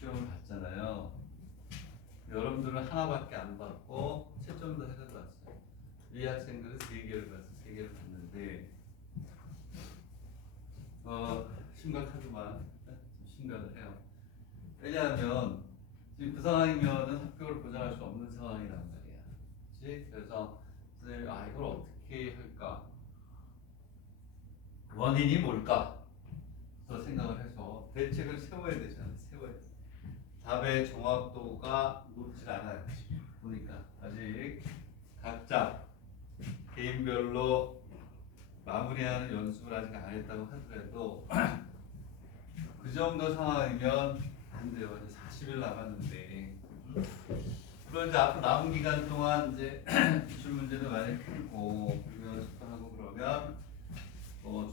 시험을 봤잖아요. 여러분들은 하나밖에 안 받고 채점도 해서 봤어요. 이 학생들은 3개를 봤어요. 3개를 봤는데 심각하지만 좀 심각을 해요. 왜냐하면 지금 그 상황이면은 합격을 보장할 수 없는 상황이란 말이야. 그렇지? 그래서 선생님이 이걸 어떻게 할까? 원인이 뭘까? 또 생각을 해서 대책을 세워야 되잖아. 세워야 돼. 답의 정확도가 높지 않아요. 보니까 아직 각자 개인별로 마무리하는 연습을 아직 안 했다고 하더라도 그 정도 상황이면 안 돼요. 이제 40일 남았는데 그럼 이제 앞으로 남은 기간 동안 이제 기출 문제도 많이 풀고 그리고 연습하고 그러면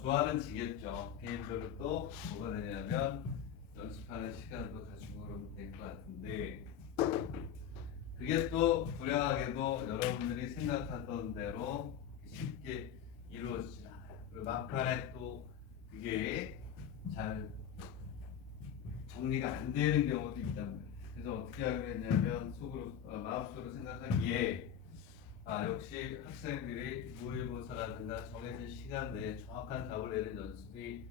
좋아는 지겠죠. 개인별로 또 뭐가 되냐면 연습하는 시간도 가지고 그러면 될 것 같은데 그게 또 불행하게도 여러분들이 생각하던 대로 쉽게 이루어지진 않아요. 그리고 막판에 또 그게 잘 정리가 안 되는 경우도 있단 말이에요. 그래서 어떻게 하겠냐면 속으로 마음속으로 생각하기에 역시 학생들이 모의고사라든가 정해진 시간 내에 정확한 답을 내는 연습이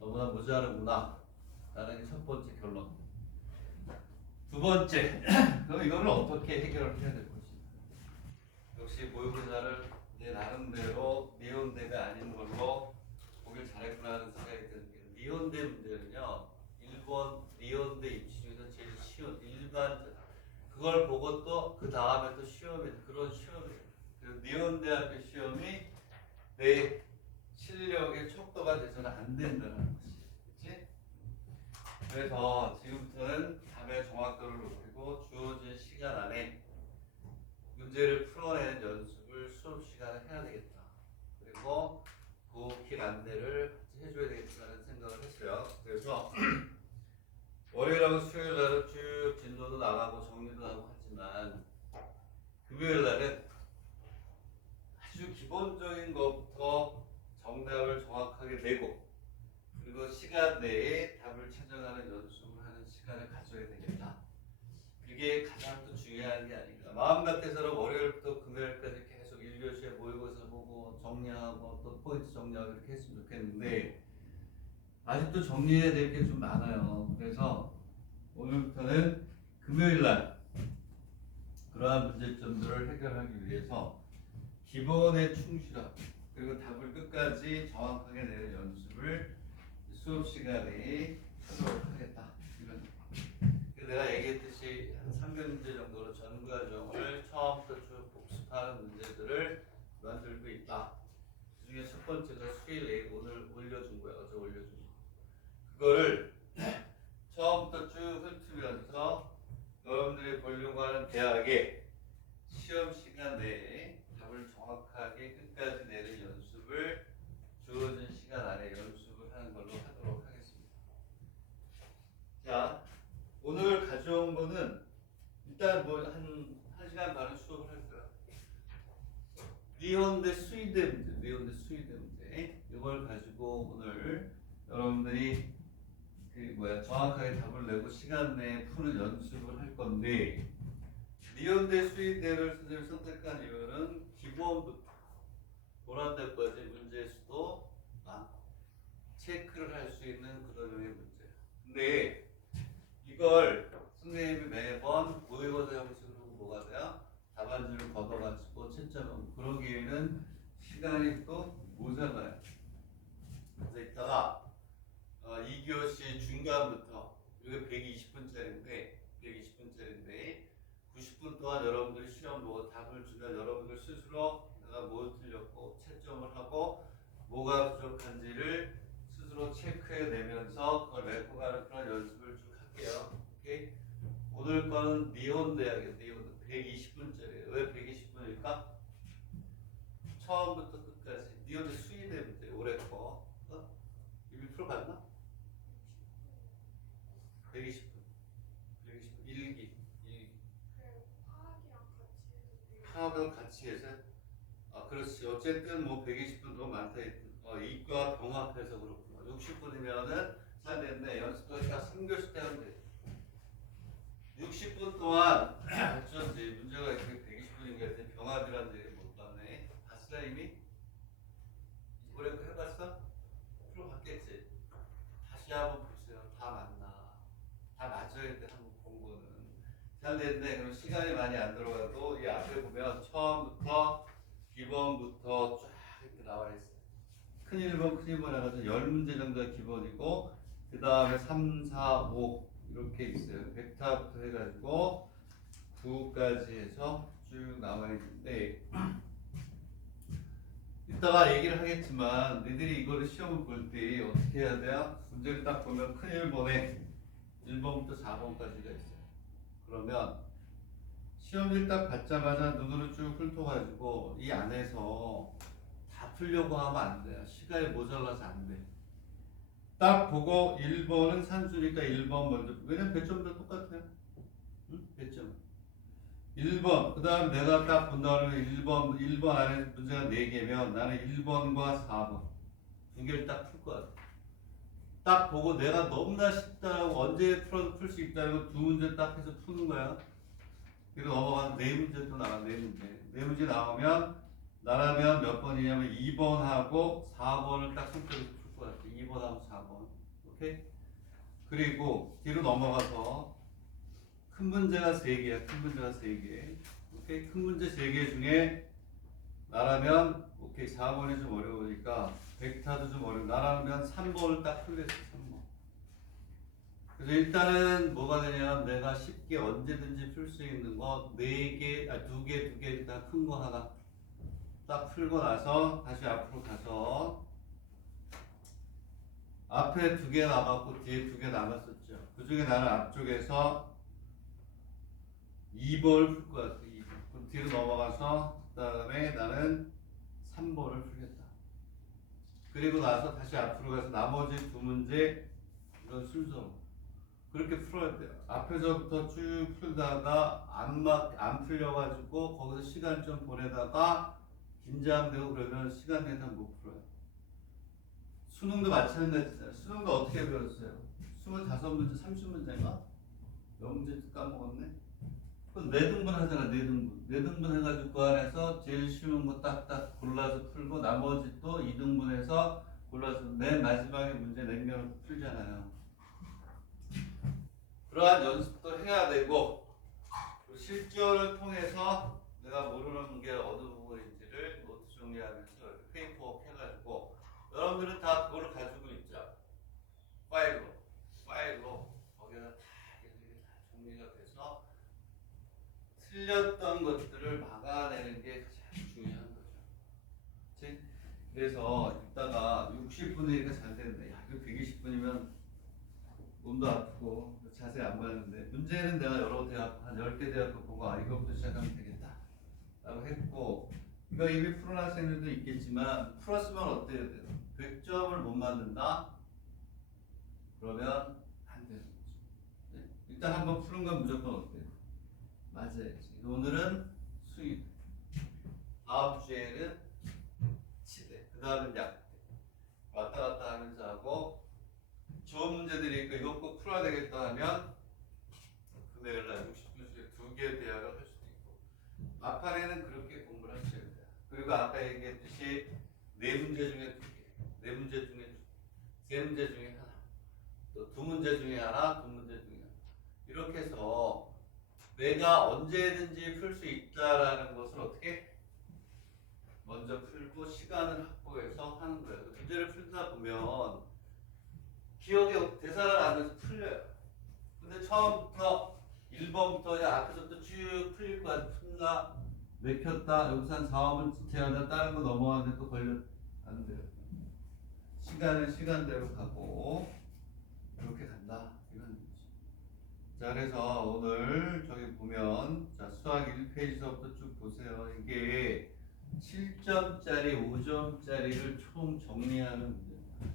너무나 모자르구나 라는 게 첫 번째 결론. 두 번째, 그럼 이거를 어떻게 해결을 해야 될 것인가. 역시 모의고사를 내 나름대로 미온대가 아닌 걸로 보길 잘했구나 하는 생각이 드는 게 미온대 문제는요 1번 미온대 입시 중에서 제일 쉬운 일반적 그걸 보고 또 그 다음에 또 시험이 그런 시험이에요. 그래서 미온대학교 시험이 내 실력의 척도가 돼서는 안 된다는 것이, 그렇지? 그래서 지금부터는 답의 정확도를 높이고 주어진 시간 안에 문제를 풀어내는 연습을 수업 시간에 해야 되겠다. 그리고 그 길 안내를 같이 해줘야 되겠다는 생각을 했어요. 그래서 월요일하고 수요일 날은 쭉 진도도 나가고 정리도 하고 하지만 금요일 날은 아주 기본적인 것부터 정답을 정확하게 내고 그리고 시간 내에 답을 찾아가는 연습을 하는 시간을 가져야 되겠다. 그게 가장 또 중요한 게 아닌가. 마음 같아서는 월요일부터 금요일까지 계속 1교시에 모의고사 보고 정리하고 또 포인트 정리하고 이렇게 했으면 좋겠는데 아직도 정리해야 될 게 좀 많아요. 그래서 오늘부터는 금요일 날 그러한 문제점들을 해결하기 위해서 기본에 충실하고 그리고 답을 끝까지 정확하게 내는 연습을 수업 시간에 하도록 하겠다. 이런. 내가 얘기했듯이 한 300문제 정도로 전 과정을 처음부터 쭉 복습하는 문제들을 만들고 있다. 그 중에 첫 번째가 수일 오늘 올려준 거야. 어제 올려준 거. 그거를 처음부터 쭉 훑으면서 여러분들이 보려고 하는 대학의 시험 시간 내에 답을 정확하게 끝까지 내는 연습을 주어진 시간 안에 연습을 하는 걸로 하도록 하겠습니다. 자, 오늘 가져온 거는 일단 한 시간 반은 수업을 할 거야. 리온대 수의대 문제, 리온대 수의대 문제. 이걸 가지고 오늘 여러분들이 정확하게 답을 내고 시간 내에 푸는 연습을 할 건데 리온대 수의대를 선생님이 선택한 이유는 기본부터 고난도까지 문제 수도 많고 체크를 할 수 있는 그런 유형의 문제야. 근데 이걸 선생님이 매번 모의고사 형식으로 뭐가 돼요? 답안지를 걷어가지고 채점하고 그러기에는 시간이 또 모자라요. 그래서 이따가 2교시 중간부터 이게 120분짜리인데 90분 동안 여러분들이 시험 보고 답을 주면 여러분들 스스로 내가 뭐 틀렸고 채점을 하고 뭐가 부족한지를 스스로 체크해내면서 그걸 메고 가는 그런 연습을 쭉 할게요. 오케이? 오늘 거는 니온대학이에요. 니온 120분짜리예요. 왜 120분일까? 처음부터 끝까지 니온대 수의대 문제 올해 거 이미 풀어봤나? 120분 1기 파악을 같이 해서 그렇지. 어쨌든 뭐 120분 너무 많다 했든 이과 병합해서 그렇구나. 60분이면은 잘 됐네. 연습하니까 3교시 때 하면 돼. 다 맞춰야 돼. 한번 본 거는 잘 됐네. 그럼 시간이 많이 안 들어가도 이 앞에 보면 처음부터 기본부터 쫙 이렇게 나와 있어요. 큰 1번, 큰 2번 해가지고 10문제 정도가 기본이고 그 다음에 3, 4, 5 이렇게 있어요. 벡터부터 해가지고 9까지 해서 쭉 나와 있는데 이따가 얘기를 하겠지만 너희들이 이거를 시험을 볼 때 어떻게 해야 돼요? 문제를 딱 보면 큰 1번에 1번부터 4번까지가 있어요. 그러면 시험지 딱 받자마자 눈으로 쭉 훑어가지고 이 안에서 다 풀려고 하면 안 돼요. 시간이 모자라서 안 돼. 딱 보고 1번은 산수니까 1번 먼저. 왜냐면 배점도 똑같아요. 응? 배점. 1번. 그 다음 내가 딱 본다 그러면 1번 안에 문제가 4개면 나는 1번과 4번. 두 개를 딱 풀 것 같아. 딱 보고 내가 너무나 쉽다고 언제 풀어도 풀 수 있다는 거 두 문제 딱 해서 푸는 거야. 그리고 넘어가서 네 문제 또 나와. 네 문제. 네 문제 나오면 나라면 몇 번이냐면 2번하고 4번을 딱 손가락에 풀 것 같아. 2번하고 4번. 오케이? 그리고 뒤로 넘어가서 큰 문제가 3개야. 큰 문제가 3개. 오케이? 큰 문제 3개 중에 나라면 오케이 4번이 좀 어려우니까 벡터도 좀 어려워. 나라면 3번을 딱 풀겠어. 3번. 그래서 일단은 뭐가 되냐면 내가 쉽게 언제든지 풀 수 있는 거 4개, 2개 다 큰 거 하나 딱 풀고 나서 다시 앞으로 가서 앞에 2개 남았고 뒤에 2개 남았었죠. 그 중에 나는 앞쪽에서 2번을 풀 것 같아. 2번. 그럼 뒤로 넘어가서 그 다음에 나는 3번을 풀겠다. 그리고 나서 다시 앞으로 가서 나머지 두 문제 이런 순서로 그렇게 풀어야 돼요. 앞에서부터 쭉 풀다가 안 풀려가지고 거기서 시간 좀 보내다가 긴장되고 그러면 시간 내서 못 풀어요. 수능도 마찬가지잖아요. 수능도 어떻게 배웠어요? 25문제, 30문제인가? 몇 문제 까먹었네? 그건 내등분 하잖아, 내등분. 내등분 해가지고 그 안에서 제일 쉬운 거 딱딱 골라서 풀고 나머지 또 2등분해서 골라서 맨 마지막에 문제 남겨놓고 풀잖아요. 그러한 연습도 해야 되고 실전을 통해서 내가 모르는 게 어느 부분인지를 노트 정리하면서 페이퍼 해가지고 여러분들은 다 그걸 가지고 있죠. 파일로 거기다 다 이렇게 다 정리가 돼서 틀렸던 것들을 막아내는 게 가장 중요한 거죠. 그치? 그래서 이따가 60분이니까 잘 되는데 야 이거 120분이면 몸도 아프고 자세히 안 맞는데 문제는 내가 여러 대학 한 10개 대학교 보고 이거부터 시작하면 되겠다 라고 했고 이거 이미 풀은 학생들도 있겠지만 풀었으면 어때야 돼요? 100점을 못 맞는다? 그러면 안 되는 거죠. 네? 일단 한번 푸는 건 무조건 어때요? 맞아야지. 오늘은 수입, 다음 주에는 치대, 그 다음은 약대 왔다 갔다 하면서 하고 좋은 문제들이 있고 이거 꼭 풀어야 되겠다 하면 금요일날 60분씩 2개 대학을 할 수도 있고 막판에는 그렇게 공부를 하셔야 돼요. 그리고 아까 얘기했듯이 4문제 중에 2개, 4문제 중에 3문제 중에 하나, 또 2문제 중에 하나, 2문제 중에 하나 이렇게 해서 내가 언제든지 풀 수 있다라는 것을 어떻게 먼저 풀고 시간을 확보해서 하는 거예요. 문제를 풀다 보면 기억에 대사를 안 해서 풀려요. 근데 처음부터 1번부터 앞에서부터 쭉 풀릴 거 같아. 풀나 맥혔다. 여기서 한 4번 제하다 다른 거 넘어가는데 또 걸려 안 돼요. 시간은 시간대로 가고 이렇게 간다. 이건 거지. 자 그래서 오늘 저기 보면 자 수학 1페이지서부터 쭉 보세요. 이게 7점짜리, 5점짜리를 총 정리하는 문제입니다.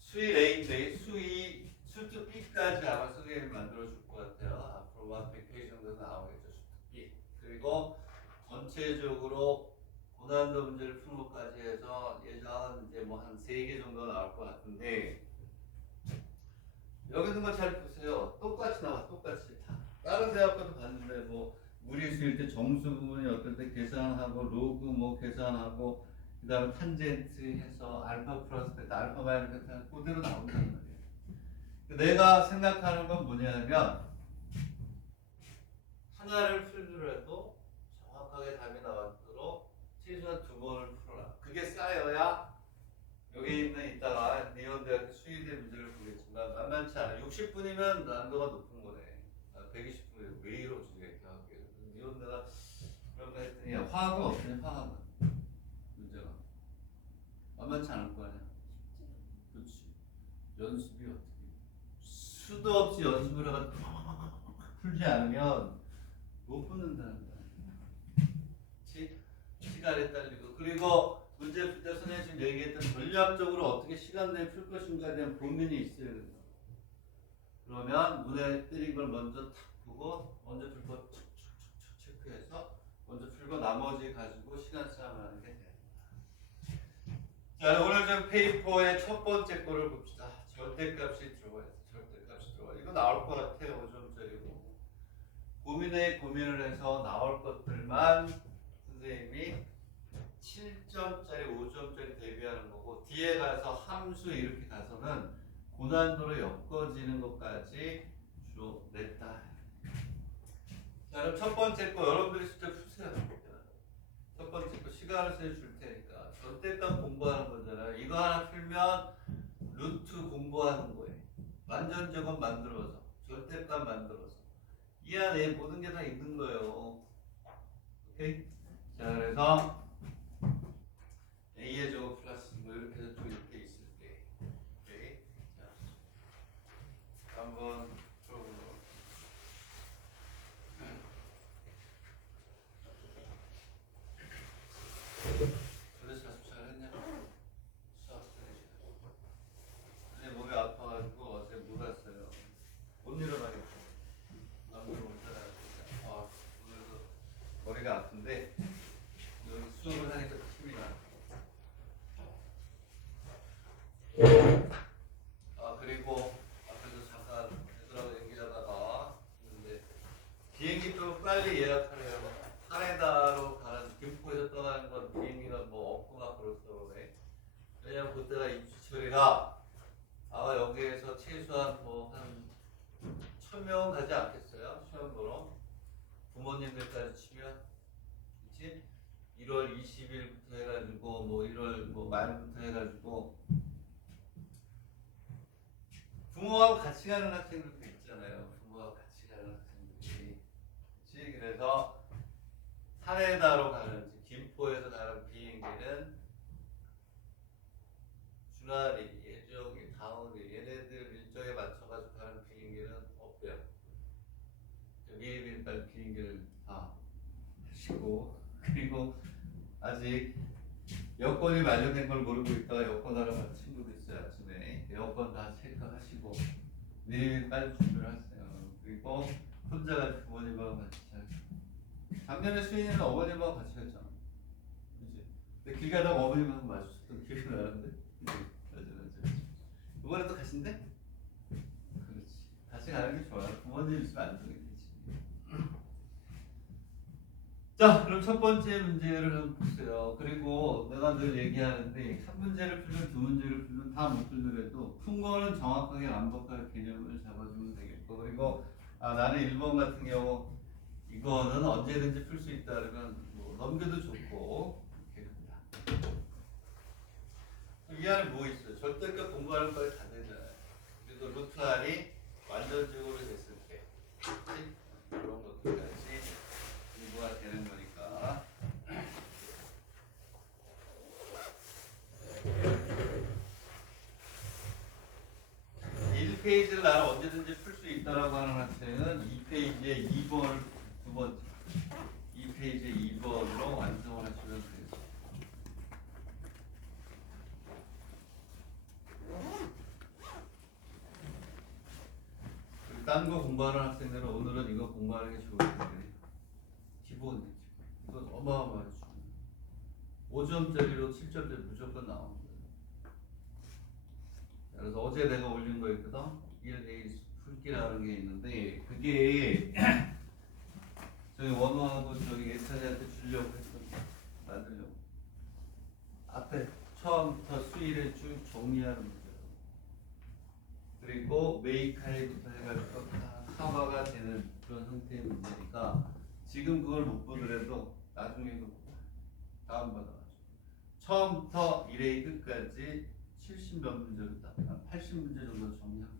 수위 A인데 수특 B까지 아마 선생님이 만들어줄 것 같아요. 앞으로 한 100페이지 정도 나오겠죠. 수특 B. 그리고 전체적으로 고난도 문제를 푸는 것까지 해서 예전 이제 뭐 한 3개 정도 나올 것 같은데 여기 있는 거 잘 보세요. 똑같이 나와. 똑같이 다. 다른 대학 가도 봤는데 뭐 무리수일 때 정수 부분이 어떨 때 계산하고 로그 뭐 계산하고 그 다음에 탄젠트 해서 알파 플러스 베타 알파 마이너스 베타 그대로 나온단 말이에요. 내가 생각하는 건 뭐냐면 하나를 풀더라도 정확하게 답이 나왔도록 최소한 2번을 풀어라. 그게 쌓여야 여기 있는 이따가 니온대학교 수의대 문제를 보겠지만 만만치 않아. 60분이면 난도가 높은 거네. 120분에 왜 이러지? 이렇게 하게. 니온대가 그런 거 했더니 화학은 어떠냐? 화학은 문제가 만만치 않을 거 아니야. 그렇지. 연습이 어떻게? 수도 없이 연습을 하다 풀지 않으면 못 붙는다는 거야. 시간에 딸리고 그리고 문제 풀 때 선생님 지금 얘기했던 전략적으로 어떻게 시간 내에 풀 것인가에 대한 고민이 있어야 된다. 그러면 눈에 띄는 걸 먼저 탁 보고 먼저 풀 거 척척척척 체크해서 먼저 풀고 나머지 가지고 시간 싸움을 하는 게 돼. 자, 오늘 좀 페이퍼의 첫 번째 거를 봅시다. 절대값이 들어가야 돼. 절대값이 들어가. 이거 나올 것 같아요. 5점짜리고. 고민을 해서 나올 것들만 선생님이 7점짜리, 5점짜리 대비하는 거고 뒤에 가서 함수 이렇게 가서는 고난도로 엮어지는 것까지 주로 냈다. 자, 그럼 첫 번째 거 여러분들이 직접 푸세요. 첫 번째 거 시간을 줄 테니까 절대값 공부하는 거잖아요. 이거 하나 풀면 루트 공부하는 거예요. 완전 제곱 만들어서 절대값 만들어서 이 안에 모든 게 다 있는 거예요. 오케이? 자, 그래서 A의 제곱 플러스 뭐 이렇게 해서 또 이렇게 있을 때 오케이? 자, 한번 풀어보도록 그래서 자습 잘했냐? 수학 잘했냐? 근데 몸이 아파가지고 어제 못 왔어요. 못 일어나겠어. 남들 못 일어나겠어. 오늘도 머리가 아픈데 여기 수업을 하니까 힘이 나. 그리고 앞에서 잠깐 애들하고 얘기하다가 근데 비행기표 빨리 예약하래요. 하네다로 가는 김포에서 떠나는 건 비행기가 뭐 없고 막 그렇더라고요. 왜냐면 그때가 입시철이라 아마 여기에서 최소한 뭐 한 1000명 가지 않겠어요? 시험으로 부모님들까지 치면 그치? 1월 20일부터 해가지고 뭐 1월 뭐 말부터 해가지고 부모하고 같이 가는 학생들도 있잖아요. 부모하고 같이 가는 학생들이 그치? 그래서 하네다로 가는 김포에서 가는 비행기는 주나리, 예정이, 다운이 얘네들 일정에 맞춰가지고 가는 비행기는 없대요. 미리 비행기를 다 하시고 그리고 아직 여권이 만료된 걸 모르고 있다가 여권하러 간 친구도 있어요. 아침에 여권 다 체크하시고 미리 빨리 준비를 하세요. 그리고 혼자 가서 부모님하고 같이 작년에 수인이는 어머님하고 같이 갔잖아. 그치? 근데 길 가다가 어머님하고 마주쳤던 기억이 나는데 맞아. 이번에도 가신대? 그렇지. 같이 가는 게 좋아요. 부모님 있으면 안 되겠지. 자, 그럼 첫 번째 문제를 한번 보세요. 그리고 내가 늘 얘기하는데 한 문제를 풀면 두 문제를 풀면 다 못 풀더라도 푼 거는 정확하게 완벽하게 개념을 잡아주면 되겠고 그리고 나는 1번 같은 경우 이거는 언제든지 풀 수 있다 그러면 뭐 넘겨도 좋고 이렇게 합니다. 이 안에 뭐 있어요? 절대값 공부하는 거에 다 되잖아요. 그리고 루트 R이 완전적으로 됐을 때 그런 것들까지 공부가 되는 거니까. 1페이지를 나는 언제든지 풀 수 있다라고 하는 학생은 2페이지에 2번을 두 번째 2페이지에 2번으로 완성을 하시면 돼요. 딴 거 공부하는 학생들은 오늘은 이거 공부하는 게 좋을 텐데 기본이죠. 이건 어마어마하죠. 5점짜리로 7점짜리 무조건 나오는 거예요. 그래서 어제 내가 올린 거 있거든. 1A 풀기라는 게 있는데 그게 저희 원호하고 저기 예찬이한테 주려고 했던 만들려고 앞에 처음부터 수일에 쭉 정리하는 문제예요. 그리고 메이카이부터 해가지고 다 커버가 되는 그런 형태의 문제니까 지금 그걸 못 보더라도 나중에도 다운받아가지고 처음부터 1A 끝까지 70 몇 문제로 딱 80문제 정도 정리하면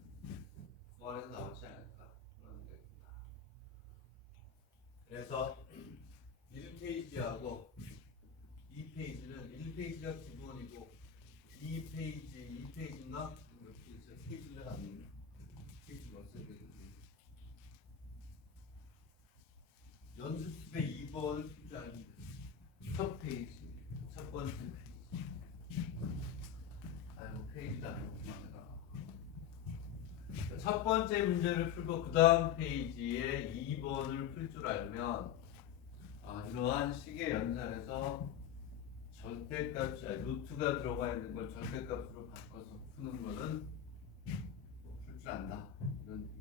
그 안에서 나오지 않을까 그런 생각입니다. 그래서 1페이지하고 2페이지는 1페이지가 기본이고 2페이지인가? 몇 페이지야? 페이지를 안 읽네. 페이지가 없어야 되겠네. 연습집에 2번을 풀지 않는데 첫 페이지, 첫 번째 페이지. 아이고 페이지가 아니구나. 첫 번째 문제를 풀고 그 다음 페이지에 2번을 풀 줄 알면 이러한 식의 연산에서 절대값이 루트가 들어가 있는 걸 절대값으로 바꿔서 푸는 거는 풀 줄 안다 이런 얘기죠.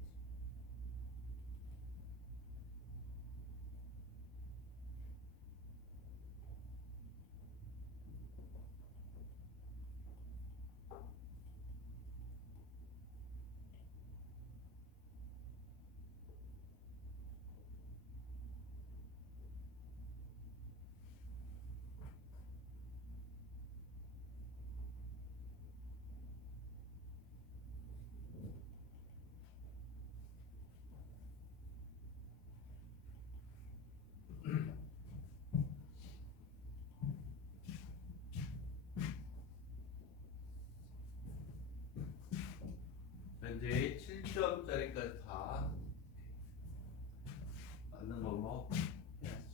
이제 7점짜리까지 다 맞는 걸로 해야지.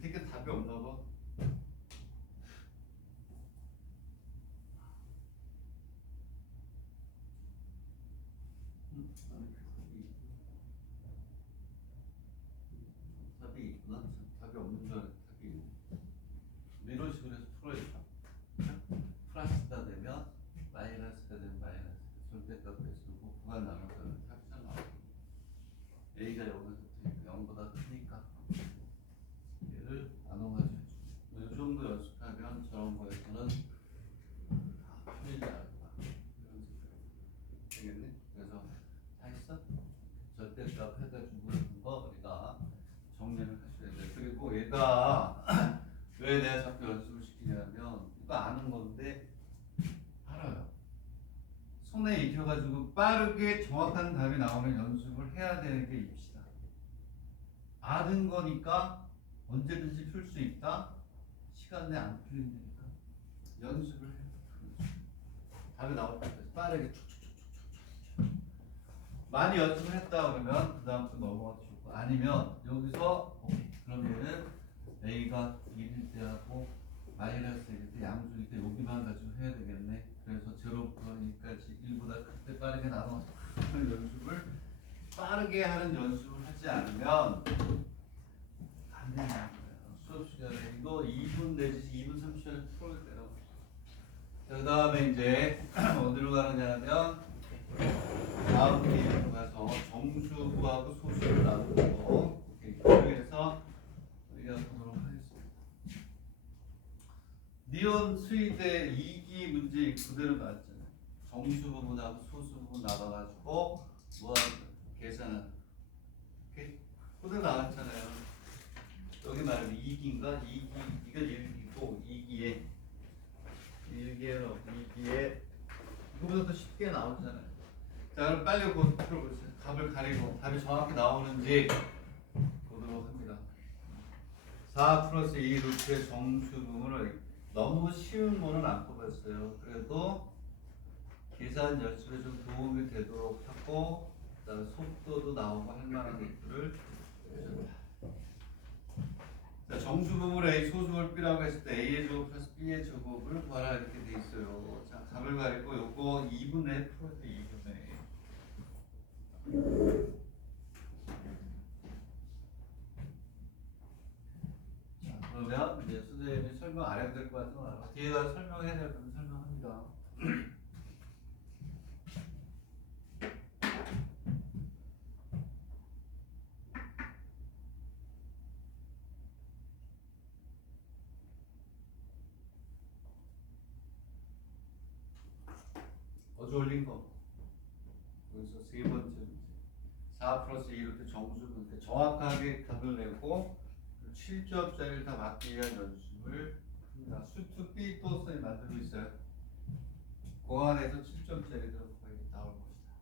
그때 답이 없나 봐. 답이 있구나. 답이 없는 줄 알았는데 답이 있네. 이런 식으로 해서 풀어야겠다. 플러스가 되면 마이너스가 되면 마이너스. 절대값 배수고 구간 나눠서는 탑상 나오고 A가 0보다 크니까 얘를 나눠가지고 이 정도 연습하면 저런 손에 익혀가지고 빠르게 정확한 답이 나오는 연습을 해야 되는 게 입시다. 아는 거니까 언제든지 풀 수 있다. 시간 내에 안 풀린다니까 연습을 해야 돼. 답이 나올 때까지 빠르게 촉촉촉촉촉촉 많이 연습을 했다 그러면 그 다음부터 넘어가도 좋고 아니면 여기서 오케이 그러면은 A가 1일 때하고 마이너스 1일 때 양수일 때 여기만 가지고 해야 되겠네. 그래서 0부터 1까지 1보다 클 때 빠르게 나눠서 하는 연습을 빠르게 하는 연습을 하지 않으면 안 되는 거예요. 수업 시간에 이거 2분 내지 2분 30초에 풀어야 돼요. 그 다음에 이제 어디로 가느냐 하면 다음 페이지로 가서 정수부하고 소수를 나누는 거 그래서 우리가 보도록 하겠습니다. 니온 수의대 2기 문제 그대로 나왔잖아요. 정수 부분하고 소수 부분 나눠가지고 뭐 계산하는 이렇게 그대로 나왔잖아요. 여기 말하면 2기인가? 2기 이거 1기고 2기에 2기에 이거보다 더 쉽게 나오잖아요. 자 그럼 빨리 그거 풀어보세요. 답을 가리고 답이 정확히 나오는지 보도록 합니다. 4 플러스 2 루트의 정수 부분을 너무 쉬운 거는 안 뽑았어요. 그래도 계산 연습에 좀 도움이 되도록 하고 그다음에 속도도 나오고 할 만한 것들을 해준다. 자, 정수 부분을 A 소수를 B라고 했을 때 A의 제곱 플러스 B의 제곱을 구하라 이렇게 돼 있어요. 자, 답을 가리고 요거 2분의 풀어야 돼 2분의. 자, 그러면 이제 선생님이 설명 안 해도 될 것 같아서 뒤에 가서 설명해야 될 거면 설명합니다. 어제 올린 거 여기서 세 번째 문제 4 플러스 2루트 정수분데 정확하게 답을 내고 7점짜리를 다 맞기 위한 연습을 합니다. 수투 B 또 선생님 만들고 있어요. 그 안에서 7점짜리도 거의 나올 것이다.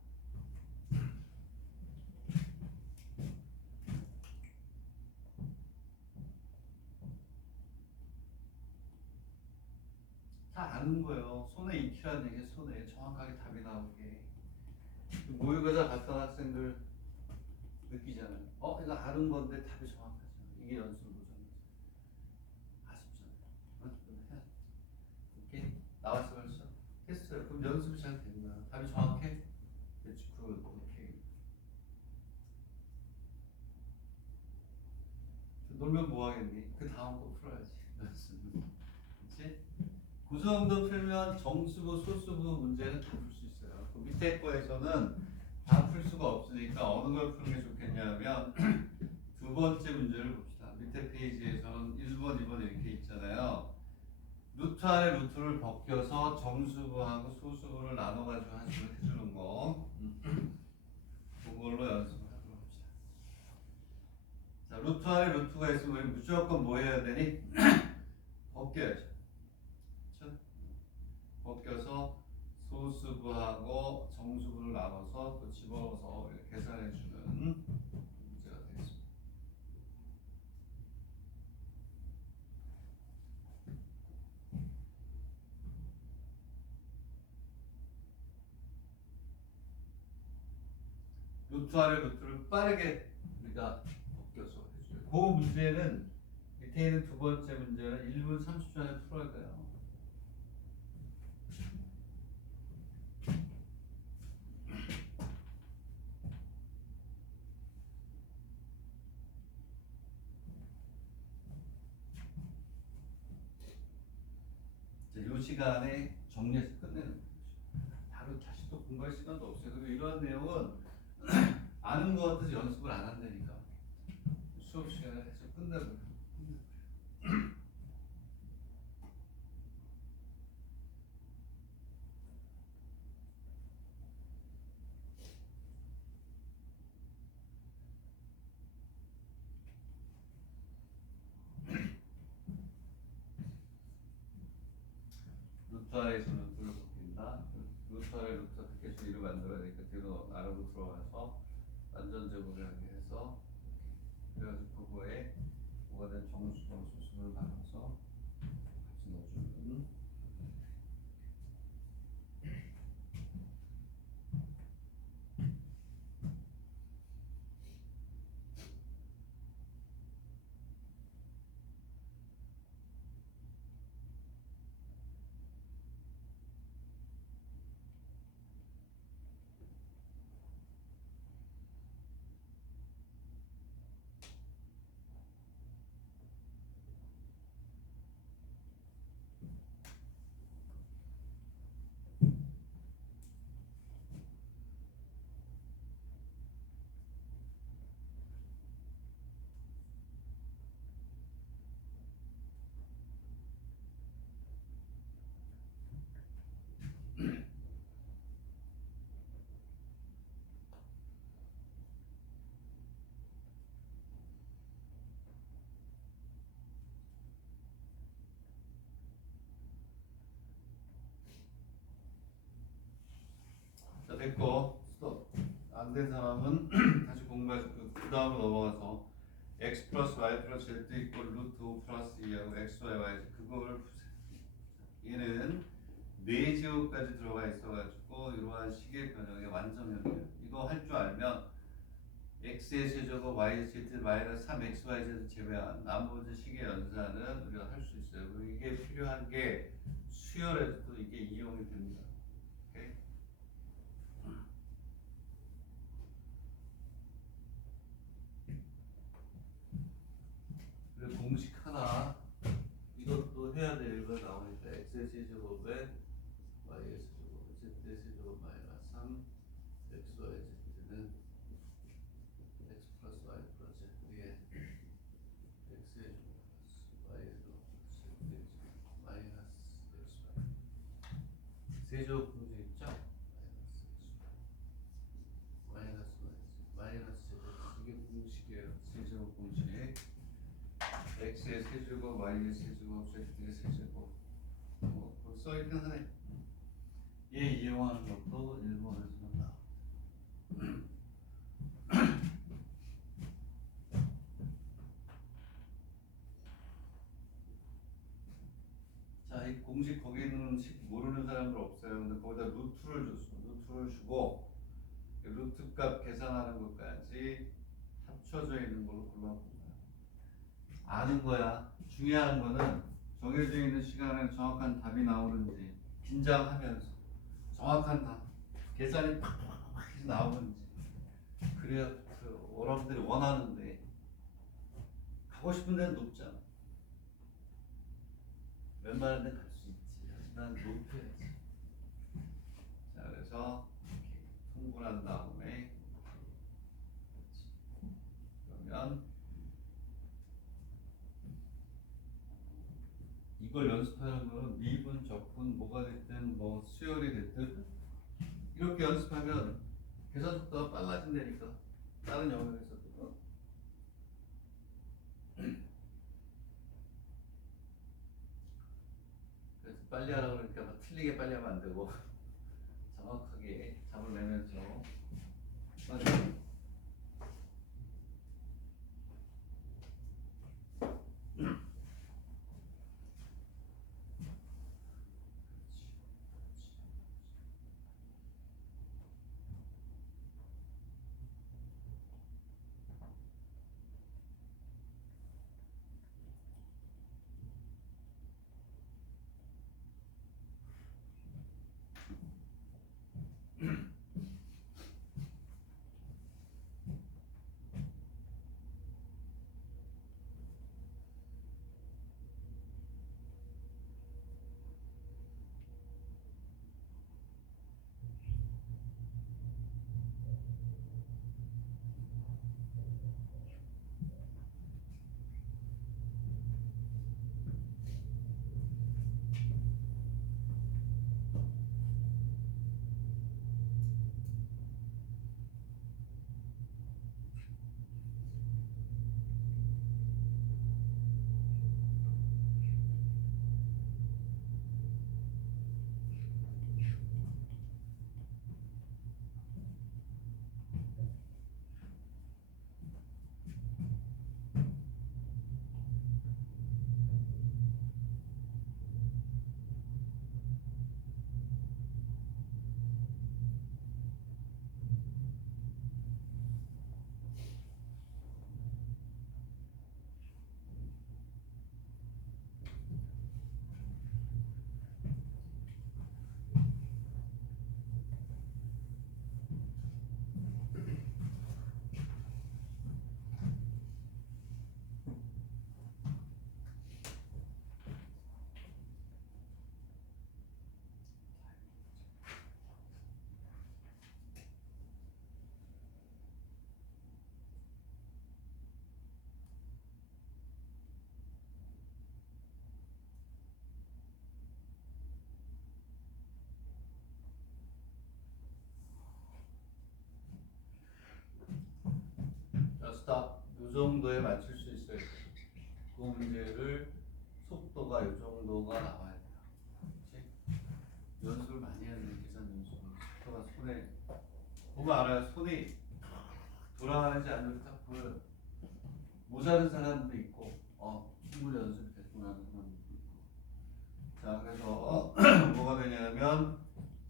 다 아는 거예요. 손에 익히라는 얘기 손에 정확하게 답이 나오게. 모의고사 갔던 학생들 느끼잖아요. 이거 아는 건데 답이 정확하잖아. 이게 연습 노점이지. 아쉽잖아요. 이렇게 나왔어 벌써? 했어요. 그럼 연습이 잘 된 거야. 답이 정확해? 그렇지. 오케이. 놀면 뭐 하겠니? 그 다음 거 풀어야지. 연습은. 그렇지? 그 정도 풀면 정수부, 소수부 문제는 다 풀 수 있어요. 그 밑에 거에서는 다 풀 수가 없으니까 어느 걸 푸는 게 좋겠냐면 두 번째 문제를 봅시다. 밑에 페이지에서는 1번, 2번 이렇게 있잖아요. 루트 안에 루트를 벗겨서 정수부하고 소수부를 나눠가지고 한식을 해주는 거 그걸로 연습을 하도록 합시다. 자, 루트 안에 루트가 있으면 우리 무조건 뭐 해야 되니? 벗겨야죠. 그렇죠? 벗겨서 소수부하고 정수부를 나눠서 또 집어넣어서 계산해주는 문제가 되겠습니다. 루트 안에 루트를 빠르게 우리가 벗겨서 해줘요. 그 문제는 밑에 있는 두 번째 문제는 1분 30초 안에 풀어야 돼요. 이 시간에 정리해서 끝내는 거죠. 바로 다시 또 공부할 시간도 없어요. 그리고 이런 내용은 아는 것 같아서 연습을 안 한다니까. 수업 시간에 해서 끝내버려요. 루트 아래에서 루트를 벗긴다. 루트 아래 루트 계속 1을 만들어야 되니까 뒤로 아래로 들어가서 완전 제곱하게 해서 그래가지고 그거에 뭐가 된 정수와 소수를 나눠서 같이 넣어주는. 자, 됐고 스톱. 안 된 사람은 다시 공부해서 그 다음으로 넘어가서 x 플러스 y 플러스 z 이꼴 루트 5 플러스 2하고 x, y, y 그거를 푸세요. 얘는 4제곱까지 들어가 있어가지고 이러한 식의 변형이 완전형이에요. 이거 할 줄 알면 x의 세제곱 y의 z 마이너스 3x, y, z 제외한 나머지 식의 연산은 우리가 할 수 있어요. 그리고 이게 필요한 게 수열에서도 이게 이용이 됩니다. 오케이? 그리고 공식 하나 이것도 해야 될 이유가 나오니까 x의 세제곱에 y의 세제곱 z의 세제곱 마이너스 3 x, y, z는 x 플러스 y 플러스 z 위에 x의 제곱 플러스 y의 제곱 플러스 z의 제곱 마이너스 xy 세제곱 공식 있죠? 마이너스 xy 마이너스 제곱 이게 공식이에요. 세제곱 공식 x의 세제곱 y의 세제곱 z의 세제곱 뭐 벌써 있긴 하네. 얘 이용하는 것도 일본에서는 나와. 자, 이 공식 거기 있는 식 모르는 사람들 없어요. 근데 거기다 루트를 줬어. 루트를 주고 루트 값 계산하는 것까지 합쳐져 있는 걸로 골라본 거야. 아는 거야. 중요한 거는 정해져 있는 시간에 정확한 답이 나오는지 긴장하면서 정확한 답 계산이 팍팍팍 해서 나오는지 그래야 그 여러분들이 원하는데 가고 싶은 데는 높잖아. 웬만한 데는 갈 수 있지. 하지만 높여야지. 자, 그래서 이렇게 통분한 다음에 그러면 이걸 연습하는 거는 미분, 적분, 뭐가 됐든 뭐 수열이 됐든 이렇게 연습하면 계산 속도가 빨라진다니까. 다른 영역에서도. 그래서 빨리 하라고 그러니까 막 틀리게 빨리 하면 안 되고 정확하게 잡아내면서 맞아. 스탑. 요 정도에 맞출 수 있어야 돼요. 그 문제를 속도가 요 정도가 나와야 돼요. 그치? 연습을 많이 해야 돼요. 계산 연습을. 속도가 손에 보면 알아요. 손이 돌아가는지 안 돌아가는지 딱 보여요. 모자른 사람도 있고 충분히 연습이 됐구나 하는 사람도 있고. 자, 그래서 뭐가 되냐면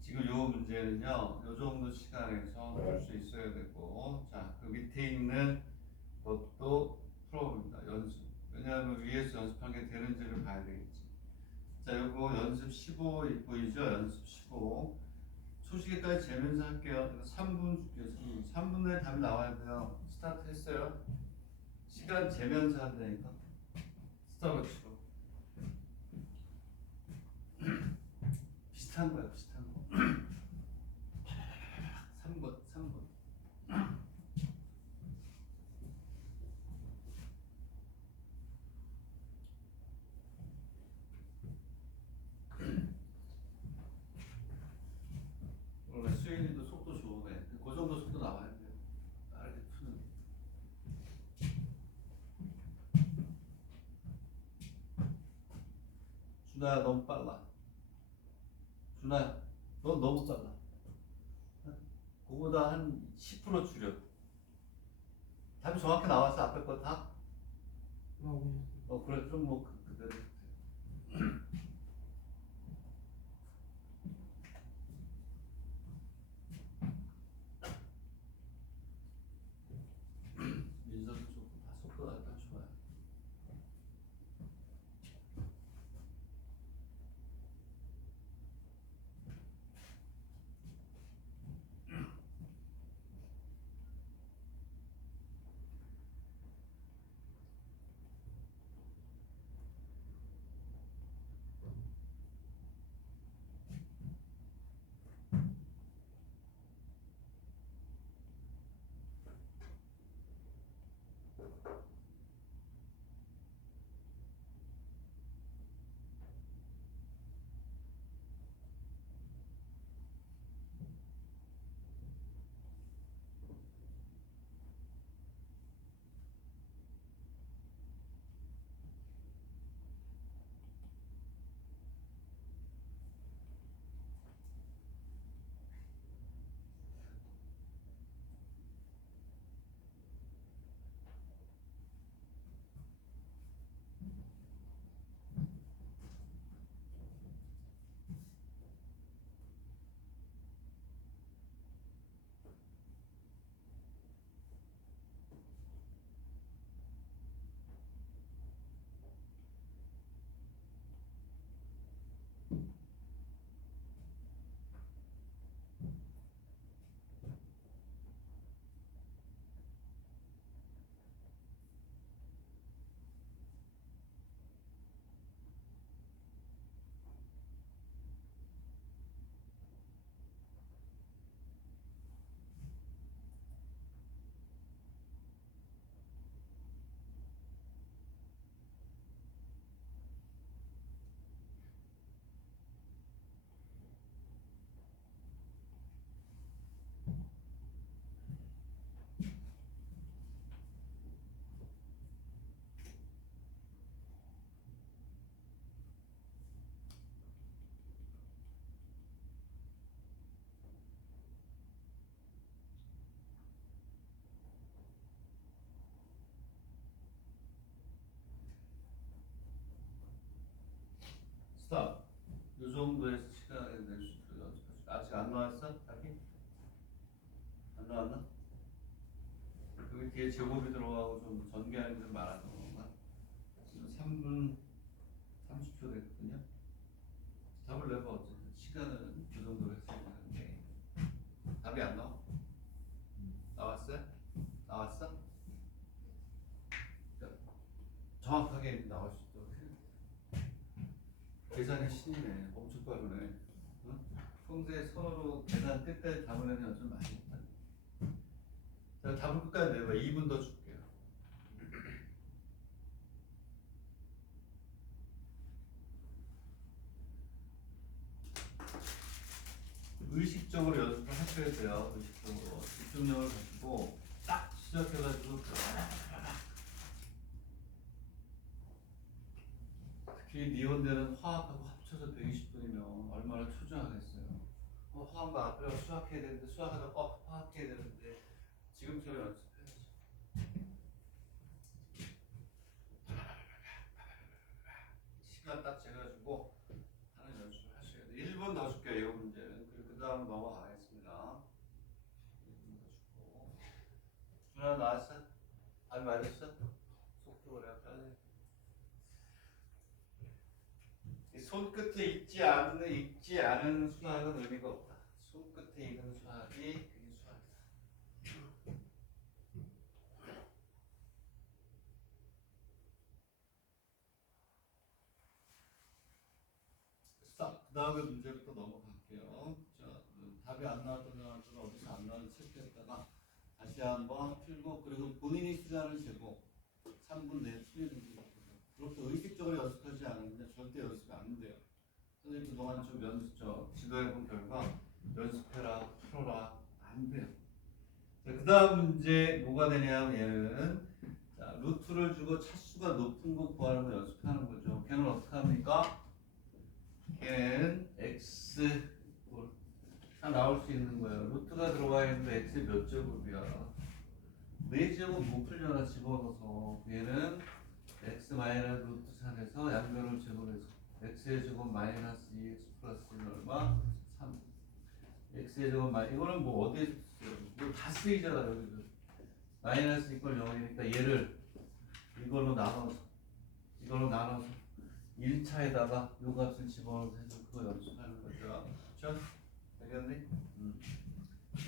지금 요 문제는요, 요 정도 시간에서 풀 수 있어야 되고, 자, 그 밑에 있는 것도 풀어봅니다. 연습. 왜냐하면 위에서 연습한 게 되는지를 봐야 되겠지. 자, 요거 연습 15 보이죠? 연습 15. 소시계까지 재면서 할게요. 3분 줄게요. 3분 내에 답이 나와야 돼요. 스타트 했어요. 시간 재면서 한다니까. 스타트 치고. 비슷한 거야, 비슷한 거. 3분, 3분. 원래 수인이도 속도 좋으네. 그 정도 속도 나와야 돼요. 빠르게 푸는. 준아야, 너무 빨라. 준아야, 너 너무 빨라. 그거보다 한 10% 줄여. 답이 정확히 나왔어, 앞에 거 다? 그래, 좀 뭐, 그대로. 민서도 좋고, 다 속도가 약간 좋아요. 스탑. 요 정도에서 시간을 낼 수 있도록 연습하시고. 아직 안 나왔어? 답이? 안 나왔나? 여기 뒤에 제곱이 들어가고 좀 전개하는 게 좀 많아서 그런가? 지금 3분 30초 됐거든요. 답을 내봐. 어쨌든 시간은 그 정도로 했어야 되는데 답이 안 나와? 나왔어요? 나왔어? 그러니까 정확하게 나올 수 있도록 해. 계산의 신이네. 엄청 빠르네. 응? 평소에 손으로 계산 끝까지 답을 내는 연습 많이 했다. 자, 답을 끝까지 내봐. 2분 더 줄게요. 의식적으로 연습을 하셔야 돼요. 의식적으로 집중력을 가지고 딱 시작해가지고 특히 니온들은 화학하고 합쳐서 120분이면 얼마나 초조하겠어요. 화학과 앞으로 수학해야 되는데 수학하다 화학해야 되는데 지금처럼 연습해야죠. 시간 딱 재가지고 하는 연습을 하셔야 돼요. 1분 더 줄게요. 이 문제는. 그리고 그 다음 넘어가겠습니다. 1분 더 주고. 준아 나왔어? 안 맞았어? 속도 그래 빨리. 이 손끝에 익지 않은 수학은 의미가 없다. 손끝에 익은 수학이 그게 수학이다. 자, 그 다음에 문제로 또 넘어갈게요. 자, 답이 안 나왔던 사람들은 어디서 안 나왔는지 체크했다가 다시 한번 풀고 그리고 본인이 수련을 재고 3분 내에 풀리는 게 그렇게 의식적으로 연습하지 않으면 절대 연습이 안 돼요. 선생님 그동안 좀 지도해본 결과 연습해라, 풀어라 안 돼요. 자, 그 다음 문제 뭐가 되냐면 얘는 자, 루트를 주고 차수가 높은 거 구하는 거 연습하는 거죠. 걔는 어떻게 합니까? 걔는 x 다 나올 수 있는 거예요. 루트가 들어가 있는데 x 몇 제곱이야? 4제곱 못 풀려나 집어넣어서 얘는 x 마이너스 루트 3에서 양변을 제곱해서 x의 제곱 마이너스 2x 플러스는 얼마? 3 x의 제곱 이거는 뭐 어디에 쓰요? 이거 다 쓰이잖아 여기도 마이너스 이퀄 0이니까 얘를 이걸로 나눠서 1차에다가 요 값을 집어넣어서 해서 그거 연습하는 거죠. 그렇죠? 되겠니?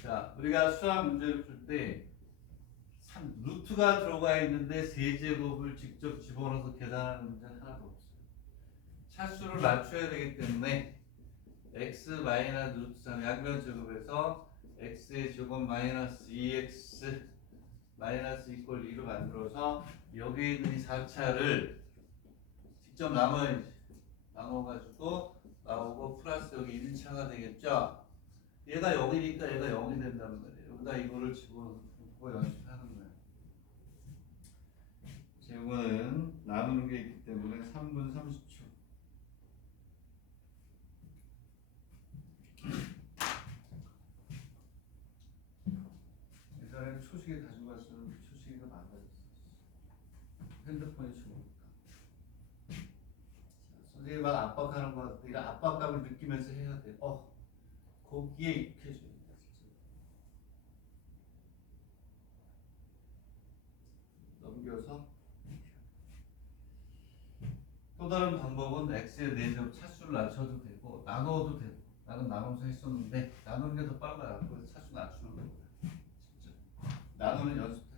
자, 우리가 수학 문제를 풀 때 루트가 들어가 있는데 세제곱을 직접 집어넣어서 계산하는 문제는 하나도 없어요. 차수를 맞춰야 되기 때문에 x 마이너스 루트 3 양변 제곱에서 x의 제곱 마이너스 2x 마이너스 이퀄 2로 만들어서 여기 있는 이 4차를 직접 나눠가지고 나오고 플러스 여기 1차가 되겠죠. 얘가 0이니까 얘가 0이 된다는 말이에요. 여기다 이거를 집어넣고 연습하는 거예요. 이거는 나누는 게 있기 때문에 3분 30초. 예전에 초식에 가지고 갔었는데 초식이가 망가졌어. 핸드폰이 죽으니까. 선생님이 막 압박하는 것 같아. 이런 압박감을 느끼면서 해야 돼. 거기에 익혀줘야 돼. 넘겨서 또 다른 방법은 x의 4제곱 차수를 낮춰도 되고 나눠도 되고 나는 나눠서 했었는데 나누는 게 더 빨라요. 그래서 차수 낮추는 거고요. 진짜 나누는 연습해요.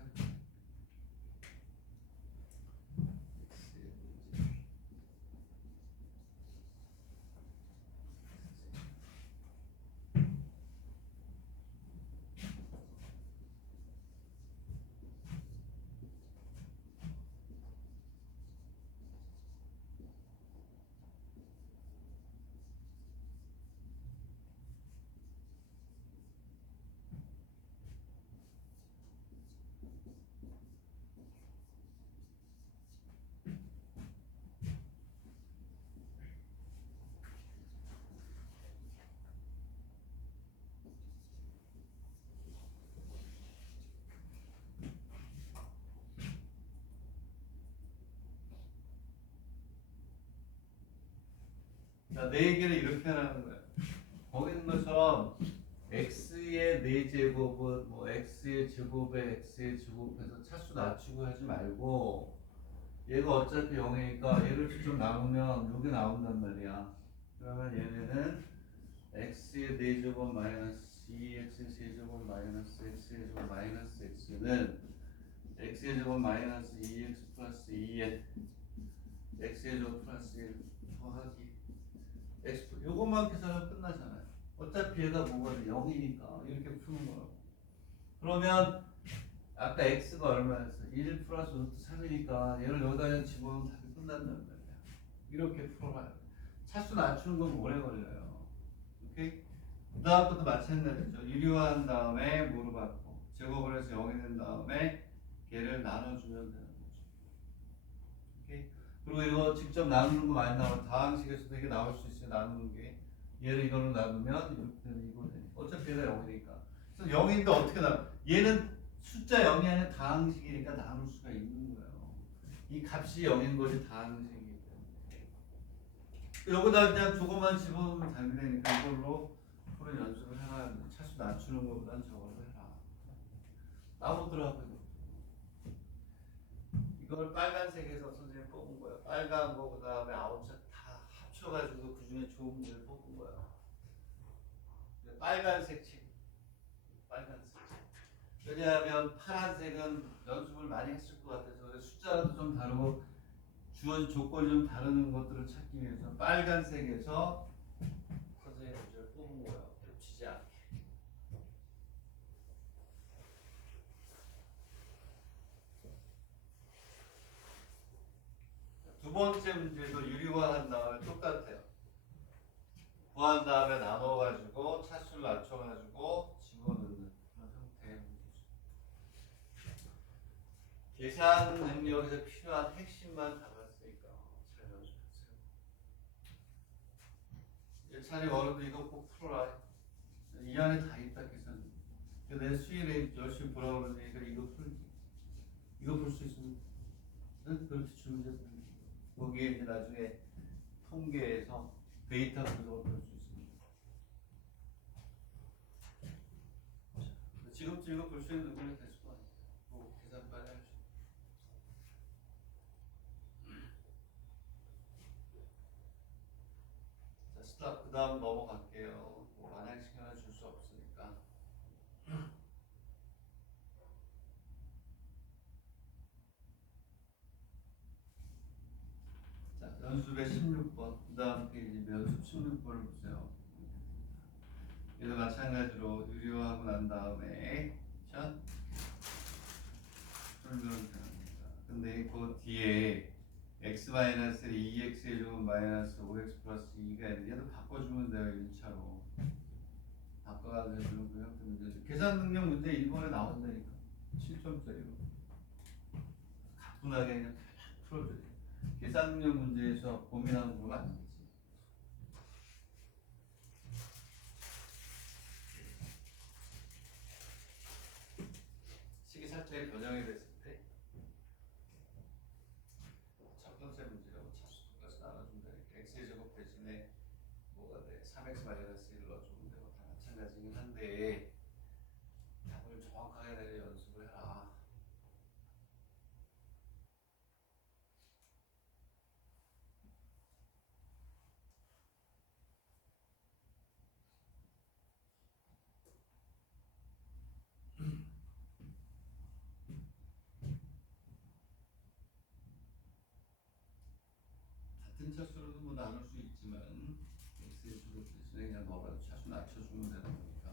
자, 내 얘기를 이렇게 하는 거야. 거기 있는 것처럼 x의 4제곱은 뭐 x의 제곱에 x의 제곱해서 차수 낮추고 하지 말고 얘가 어차피 0이니까 얘를 직접 나누면 여기 나온단 말이야. 그러면 얘네는 x의 4제곱 마이너스 2x의 세제곱 마이너스 x의 제곱 마이너스 x는 x의 제곱 마이너스 2x 플러스 2에 x의 제곱 플러스 1 더하기 x 요것만 계산하면 끝나잖아요. 어차피 얘가 뭐가 0이니까 이렇게 푸는 거라고. 그러면 아까 x가 얼마였어? 1 플러스 루트 3이니까 얘를 여기다 집어넣으면 답이 끝난단 말이야. 이렇게 풀어봐야 돼. 차수 낮추는 건 오래 걸려요. 오케이? 그 다음부터 마찬가지죠. 유리화한 다음에 뭐로 바꿔? 제곱을 해서 0이 된 다음에 걔를 나눠주면 되는 거죠. 오케이? 그리고 이거 직접 나누는 거 많이 나오면 다항식에서도 이게 나올 수 있어요. 나누는 게. 얘를 이걸로 나누면 이렇게 되는 이거 돼. 어차피 얘가 0이니까. 그래서 0인데 어떻게 나눠? 얘는 숫자 0이 아니라 다항식이니까 나눌 수가 있는 거예요. 이 값이 0인 것이 다항식이기 때문에. 여기다 그냥 조금만 집어넣으면 되니까 이걸로 푸는 연습을 해놔야 돼. 차수 낮추는 것보다는 저걸로 해라. 나오더라고요. 이걸 빨간색에서 선생님 뽑은 거예요. 빨간 거 그다음에 아웃차 다 합쳐가지고 그 중에 좋은 문제를 뽑은 거예요. 빨간색 책. 빨간색 책. 왜냐하면 파란색은 연습을 많이 했을 것 같아서 숫자도 좀 다르고 주어진 조건이 좀 다른 것들을 찾기 위해서 빨간색에서 선생님 문제를 뽑은 거예요. 겹치지 않게. 두 번째 문제도 유리화한 다음에 똑같아요. 구한 다음에 나눠가지고 차수를 낮춰가지고 집어넣는 그런 형태의 문제죠. 계산 능력에서 필요한 핵심만 잡았으니까 잘 연습하세요. 1차례 어려도 이거 꼭 풀어라. 이 안에 다 있다 계산. 내 수일에 열심히 보라고 그러니까 이거 풀기. 이거 풀 수 있으면 그렇게 주면 되는 거기에 이제 나중에 통계에서 데이터 분석을 볼 수 있습니다. 지금쯤 이거 볼 수 있는 능력이 됐을 거 아니에요. 뭐 계산 빨리 할 수 있는. 자, 스탑. 그 다음 넘어갈게요. 뭐 마냥 시간을 줄 수 없으니까. 자, 연습의 16번. 그 다음 페이지 연습 16번을 보세요. 얘도 마찬가지로 유리화하고 난 다음에 자 풀면 됩니다. 근데 그 뒤에 x-2x의 제곱 마이너스 5x 플러스 2가 있는데 얘도 바꿔주면 돼요. 1차로 바꿔가지고 해주는 그 형태 문제죠. 계산 능력 문제 1번에 나온다니까 7점짜리로 가뿐하게 그냥 풀어줘야 돼. 계산 능력 문제에서 고민하는 건 아니겠지. 식이 살짝 변형이 됐을 때 첫 번째 문제로 차수 똑같이 나눠준다. x의 제곱 대신에 뭐가 돼? 3x 마이너스 1을 넣어주면 되고 다 마찬가지긴 한데 답을 정확하게 내려 연습을 해라. 같은 차수로도 뭐 나눌 수 있지만 x의 제곱 대신에 그냥 뭐라도 차수 낮춰주면 되는 거니까.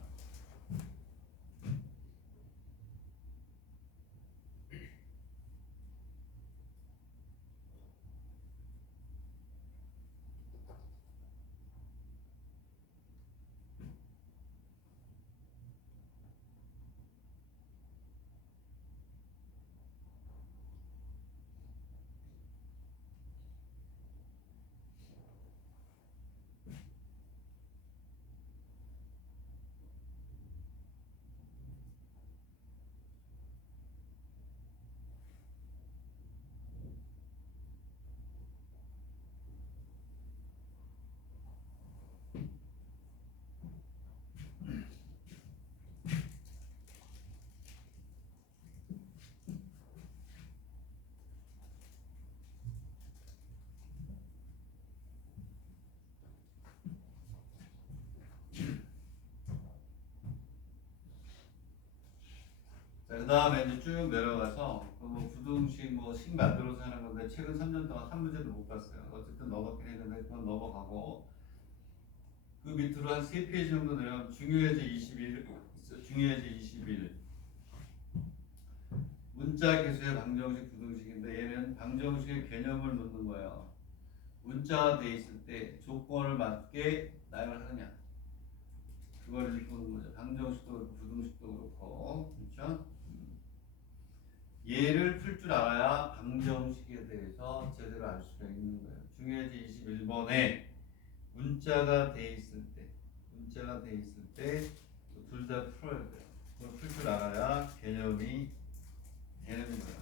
자, 그 다음에 이제 쭉 내려가서 그뭐 부등식 뭐 식 만들어서 하는 건데 최근 3년 동안 한 문제도 못 봤어요. 어쨌든 넘어갔긴 했는데 그건 넘어가고 그 밑으로 한 3페이지 정도 내려가면 중요해제 21 있어. 중요해제 21 문자 계수의 방정식 부등식인데 얘는 방정식의 개념을 놓는 거예요. 문자가 돼 있을 때 조건을 맞게 나열을 하느냐 그걸 일컫는 거죠. 방정식도 그렇고 부등식도 그렇고, 그렇죠? 얘를 풀 줄 알아야 방정식에 대해서 제대로 알 수가 있는 거예요. 중요하지. 21번에 문자가 돼 있을 때, 둘 다 풀어야 돼요. 그걸 풀 줄 알아야 개념이 되는 거예요.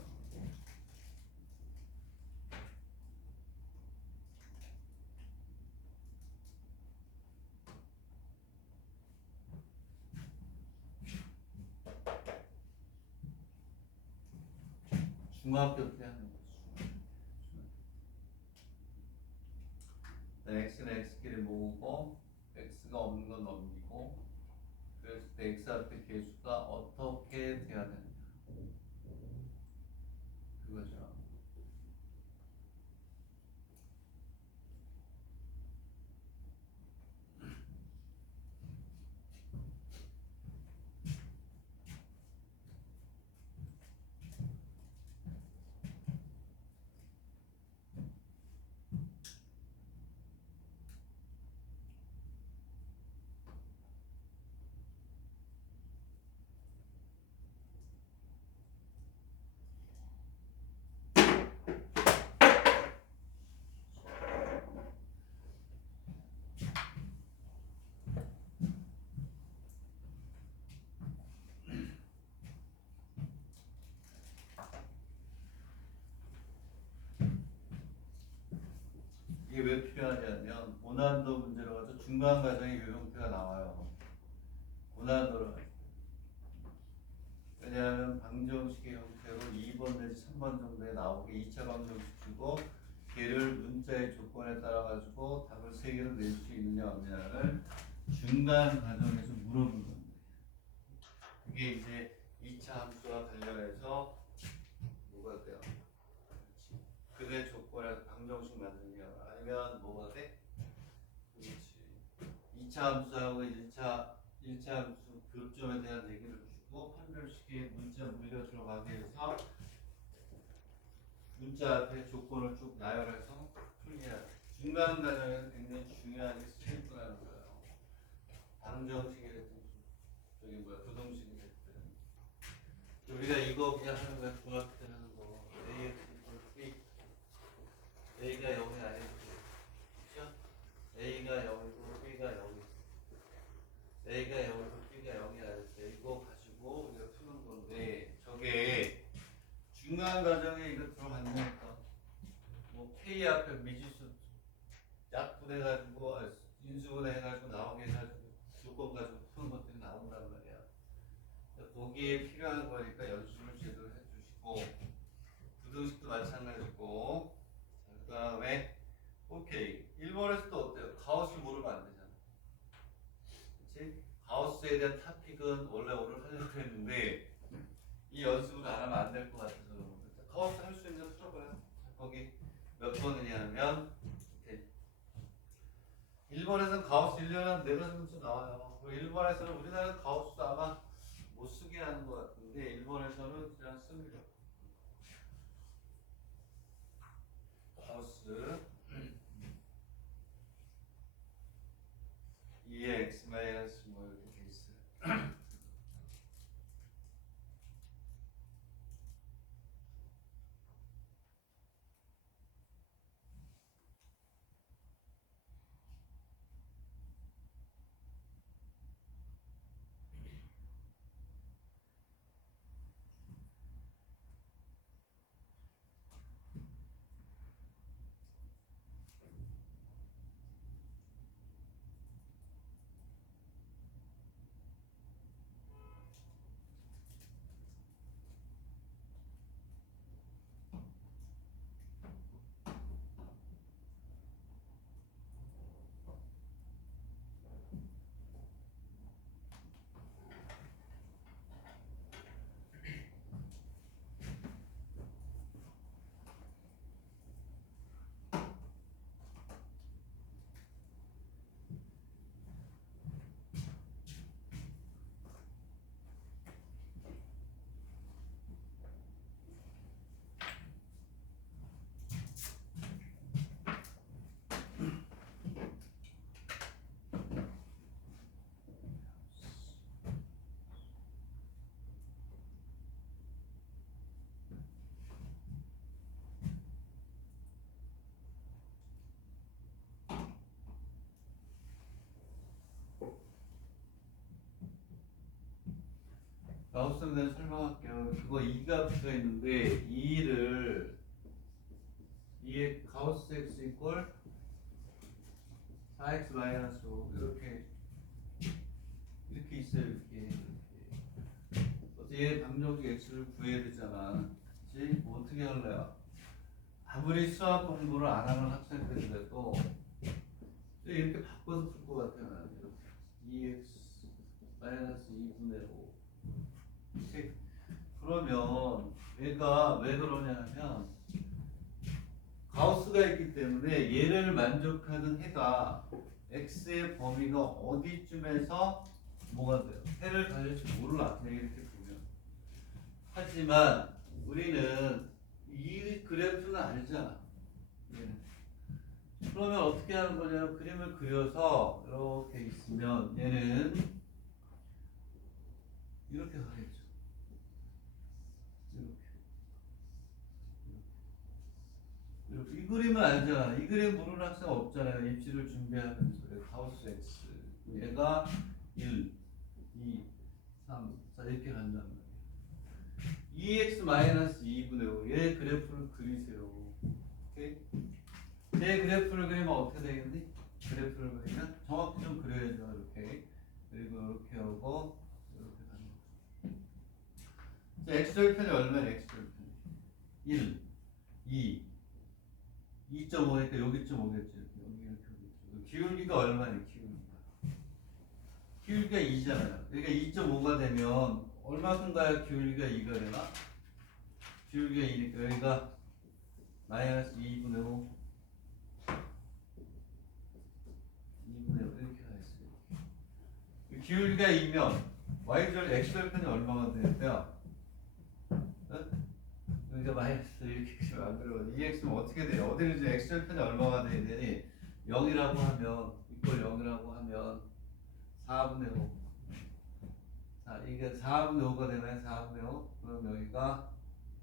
중학교 때 하는 거죠. x는 x끼리 모으고 x가 없는 건 넘기고 그랬을 때 x 앞에 개수가 어떻게 돼야 되느냐 그거죠. 이게 왜 필요하냐면 고난도 문제로 가서 중간 과정에 이 형태가 나와요. 고난도로. 왜냐하면 방정식의 형태로 2번 내지 3번 정도에 나오게 2차 방정식 주고 걔를 문자의 조건에 따라 가지고 답을 3개로 낼 수 있느냐 없느냐를 중간 과정에서 물어본 건데 그게 이제 2차 함수와 관련해서 뭐가 돼요? 그대 조건에서 방정식 만들냐 아니면 뭐가 돼? 그렇지. 2차 함수하고 1차 함수 교점에 대한 얘기를 주고 판별식에 문자 물려 들어가게 해서 문자 앞에 조건을 쭉 나열해서 풀이해야 돼. 중간 과정에서 굉장히 중요하게 쓰일 거라는 거예요. 방정식이 됐든 저기 뭐야 부등식이 됐든 우리가 이거 그냥 하는 거야. 중학교 때 하는 거 AX B A가 0이 아니지 그렇죠? A가 0이고 B가 0이고 A가 0이고 B가 0이 아닐 때 이거 가지고 우리가 푸는 건데 저게 중간 과정에 이거 들어갔냐니까 뭐 K 앞에 미지수 약분해가지고 인수분해해가지고 나오게 해가지고 조건 가지고 푸는 것들이 나온단 말이야. 거기에 필요한 거니까 연습을 제대로 해주시고 부등식도 마찬가지고 그 다음에 오케이 1번에서도 어때요? 가우스 모르면 안 되잖아. 그치? 가우스에 대한 토픽은 원래 오늘 하려고 했는데 이 연습을 안 하면 안 될 것 같아서 가우스 할 수 있는 거 풀어봐요. 거기 몇 번이냐 하면 1번에서는 가우스 1년은 내가 문제 나와요. 1번에서는 우리나라 가우스 아마 못 쓰게 하는 것 같은데 1번에서는 그냥 씁니다. 가우스 2의 x 마이너스 뭐 이렇게 돼 있어요. 가우스는 내가 설명할게요. 그거 2가 붙어 있는데 2의 가우스 x 이퀄 4x 마이너스 5 이렇게 있어요. 얘 방정식 x를 구해야 되잖아. 그치? 뭐 어떻게 할래요? 아무리 수학 공부를 안 하는 학생들인데도 이렇게 바꿔서 풀 것 같아요. 나는. 2x 마이너스 2분의 5 이렇게. 그러면 얘가 왜 그러냐 하면 가우스가 있기 때문에 얘를 만족하는 해가 x의 범위가 어디쯤에서 뭐가 돼요? 해를 가질지 몰라. 그냥 이렇게 보면. 하지만 우리는 이 그래프는 알잖아. 그러면 어떻게 하는 거냐면 그림을 그려서 이렇게 있으면 얘는 이렇게 가겠죠. 이렇게. 이 그림을 알잖아. 이 그림 모르는 학생 없잖아요. 입시를 준비하면서. 가우스 X 얘가 1, 2, 3, 4 이렇게 간단 말이야. 2x-2분의 5 얘 그래프를 그리세요. 오케이? 제 그래프를 그리면 어떻게 되겠니? 그래프를 그리면 정확히 좀 그려야죠. 이렇게. 그리고 이렇게 하고 이렇게 가는 거. 자, x절편이 얼마냐? x절편이 1, 2, 2.5니까 여기쯤 오겠죠. 여기 이렇게 오겠죠. 기울기가 얼마냐? 기울기가 2잖아요. 그러니까 2.5가 되면 얼마큼 가야 기울기가 2가 되나? 기울기가 2니까 여기가 마이너스 2분의 5 이렇게 가있어요. 기울기가 2면 y절 x절편이 얼마가 되는데요? 여기가 마이너스 이렇게 그리면 안 그래요. 2x는 어떻게 돼요? 어디를 이제 x절편이 얼마가 돼야 되니? 0이라고 하면 이꼴 0이라고 하면 4분의 5 자, 이게 4분의 5가 되나요? 4분의 5 그럼 여기가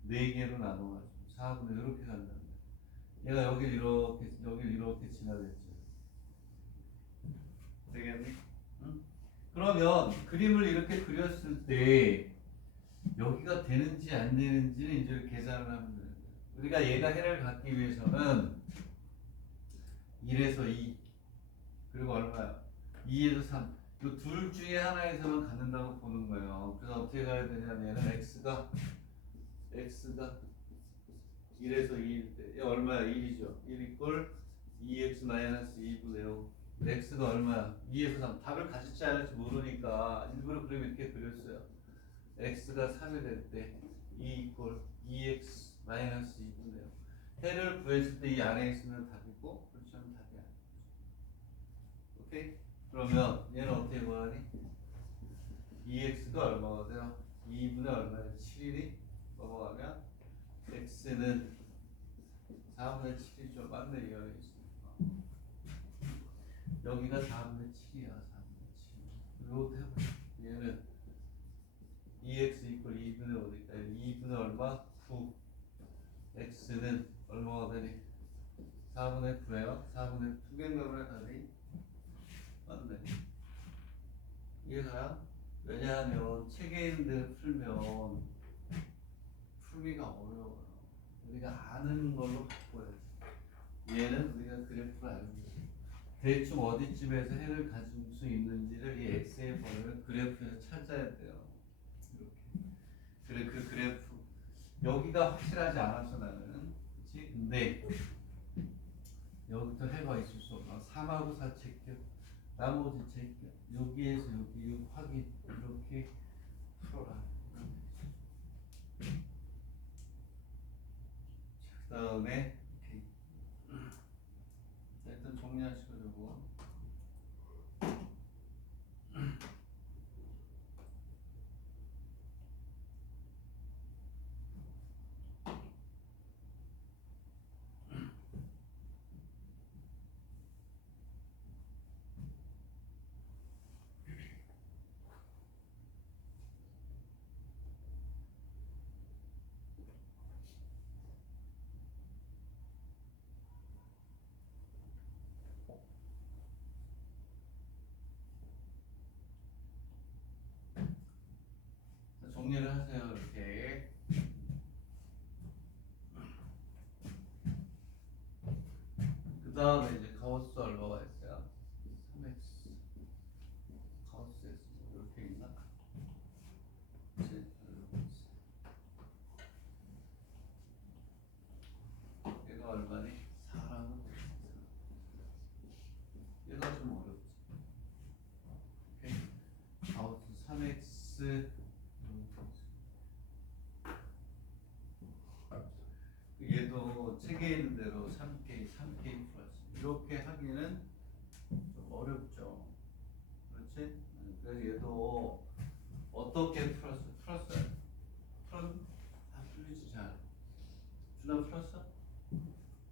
4개로 나눠가지고 4분의 5 이렇게 간다는 거예요. 얘가 여기 이렇게 지나겠죠. 되겠니? 응? 그러면 그림을 이렇게 그렸을 때 여기가 되는지 안 되는지는 이제 계산을 하면 돼요. 우리가 얘가 해를 갖기 위해서는 1에서 2 그리고 얼마야? 2에서 3 이 둘 중에 하나에서만 갖는다고 보는 거예요. 그래서 어떻게 가야 되냐면 얘는 x가 1에서 2일 때 얘 얼마야? 1이죠. 1 이꼴 2x-2분의 5 x가 얼마야? 2에서 3 답을 가질지 않을지 모르니까 일부러 그림 이렇게 그렸어요. x가 3이 될 때 2 이꼴 2x-2분의 5 해를 구했을 때 이 안에 있으면 답이고 그렇지 않으면 답이 아니에요. 오케이? 그러면 얘는 어떻게 구하니? 2x가 얼마가 돼요? 2분의 얼마야? 7이니? 넘어가면 x는 4분의 7이죠. 맞네 이 안에 있으니까. 여기가 4분의 7이야. 4분의 7. 이것도 해보자. 얘는 2x 이퀄 2분의 5니까 2분의 얼마? 9 x는 얼마가 되니? 4분의 9예요. 4분의 2개인가 답이? 맞네. 이해가요? 왜냐하면 책에 있는 데를 풀면 풀기가 어려워요. 우리가 아는 걸로 바꿔야지. 얘는 우리가 그래프를 알고 있어요. 대충 어디쯤에서 해를 가질 수 있는지를 이 x의 범위를 그래프에서 찾아야 돼요. 이렇게. 그래 그 그래프 여기가 확실하지 않아서 나는 그치? 근데 여기부터 해가 있을 수 없나? 3하고 4 체크 나머지 체크 여기에서 여기 확인 이렇게 풀어라. 그 다음에 오케이. 자, 일단 정리하시고 저거 정리를 하세요. 이렇게. 그 다음에 이제 가우스 얼마가 있어요? 3x 가우스 x 이렇게 있나? 그치? 얘가 얼마니? 4라고 얘가 좀 어렵지. 오케이. 가우스 3x 얘도 책에 있는 대로 3k 플러스 이렇게 하기는 좀 어렵죠. 그렇지? 그래서 얘도 어떻게 풀었어요? 안 풀리지 잘. 준아 풀었어?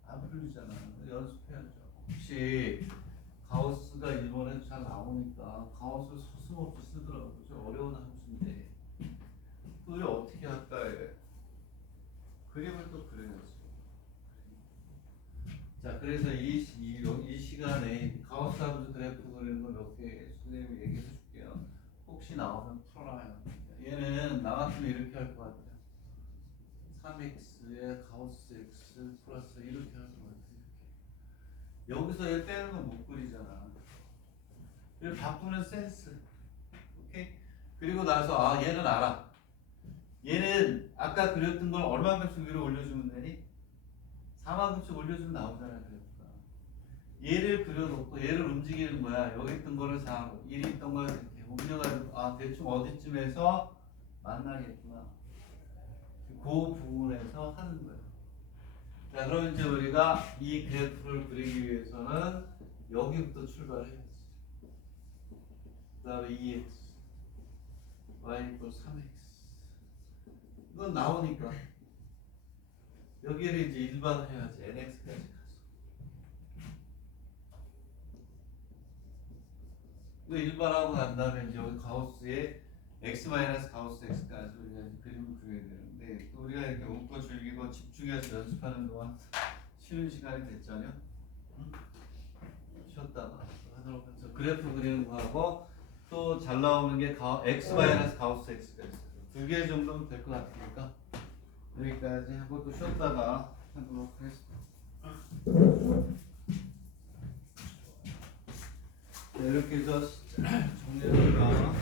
안 풀리잖아. 연습해야죠. 혹시 가우스가 일본에서 잘 나오니까 가우스 서슴없이 쓰더라고. 좀 어려운 함수인데 그걸 어떻게 할까 해. 그림을 또 그려야지. 자, 그래서 이 시간에 가우스 함수 그래프 그리는 거 몇 개 선생님이 얘기해 줄게요. 혹시 나오면 풀어놔요. 얘는 나 같으면 이렇게 할 것 같아요. 3x에 가우스 x 플러스 이렇게 할 것 같아요. 여기서 얘 빼는 건 못 그리잖아. 이걸 바꾸는 센스. 오케이? 그리고 나서 아 얘는 알아. 얘는 아까 그렸던 걸 얼마큼씩 위로 올려주면 되니? 4만큼씩 올려주면 나오잖아. 그러니까 얘를 그려놓고 얘를 움직이는 거야. 여기 있던 거를 4로 1이 있던 거를 이렇게 옮겨가지고 아 대충 어디쯤에서 만나겠구나. 그 부분에서 하는 거야. 자 그럼 이제 우리가 이 그래프를 그리기 위해서는 여기부터 출발해야지. 그 다음에 2x y 이퀄 3x 이건 나오니까 여기를 이제 일반화해야지. nx까지 가서 이거 일반하고 난 다음에 이제 여기 가우스에 x 마이너스 가우스 x까지 우리가 이제 그림을 그려야 되는데 또 우리가 이렇게 웃고 즐기고 집중해서 연습하는 동안 쉬는 시간이 됐잖아요. 응? 쉬었다가 하도록 해서 그래프 그리는 거하고 또 잘 나오는 게 x 마이너스 가우스 x가 있어요. 2개 정도면 될 것 같으니까 여기까지 하고 또 쉬었다가 하도록 하겠습니다. 네, 이렇게 해서 정리해볼까?